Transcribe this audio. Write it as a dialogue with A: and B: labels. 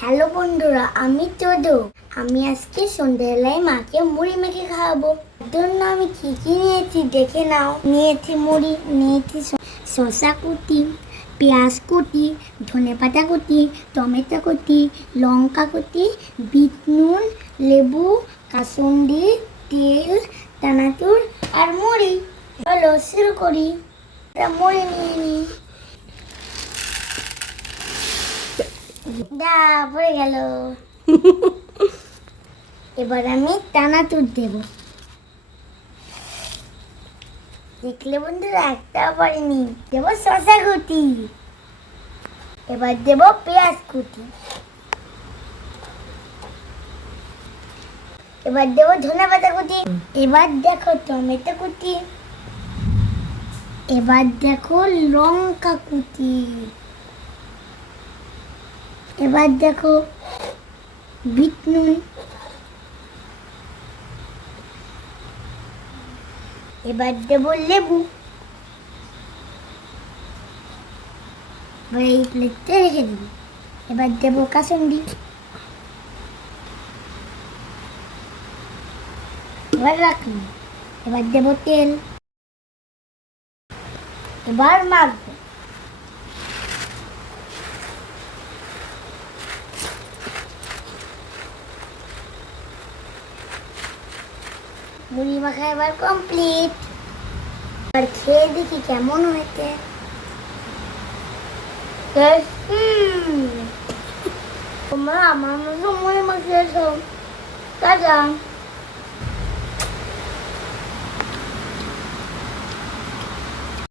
A: Hello বন্ধুরা, আমি Todo আমি আজকে সন্ধ্যাবেলায় মাকে মুড়ি মেখে খাওয়াবো। জন্য আমি কি কি নিয়েছি দেখে নাও। নিয়েছি মুড়ি, নিয়েছি শ- শসা কুটি, পেঁয়াজ কুটি, ধনে পাতা কুটি, টমেটো কুটি, লঙ্কা কুটি বিট নুন লেবু, কাসুন্দি, তেল চানাচুর আর মুড়ি। চলো শুরু করি। মুড়ি নিয়ে নিই। দা পড়ে গেল। এবার আমি টানাচুর দেব। দেখলে বন্ধুরা, একটাও পারিনি। দেব শশা কুটি। এবার দেব পেঁয়াজ কুটি। এবার দেবো ধনে পাতা কুটি। এবার দেখো টমেটো কুটি। এবার দেখো লঙ্কা কুটি। এবার দেখো বিট নুন এবার দেবো লেবু। এবার এই প্লেটে রেখে দেব। এবার দেবো কাসুন্দি। এবার রাখুন এবার দেবো তেল। এবার মাখবো। মুড়ি মাখা এবার কমপ্লিট এবার খেয়ে দেখি কেমন হয়েছে হুম তোমরা আমার মতো মুড়ি মাখিয়েছো টাটা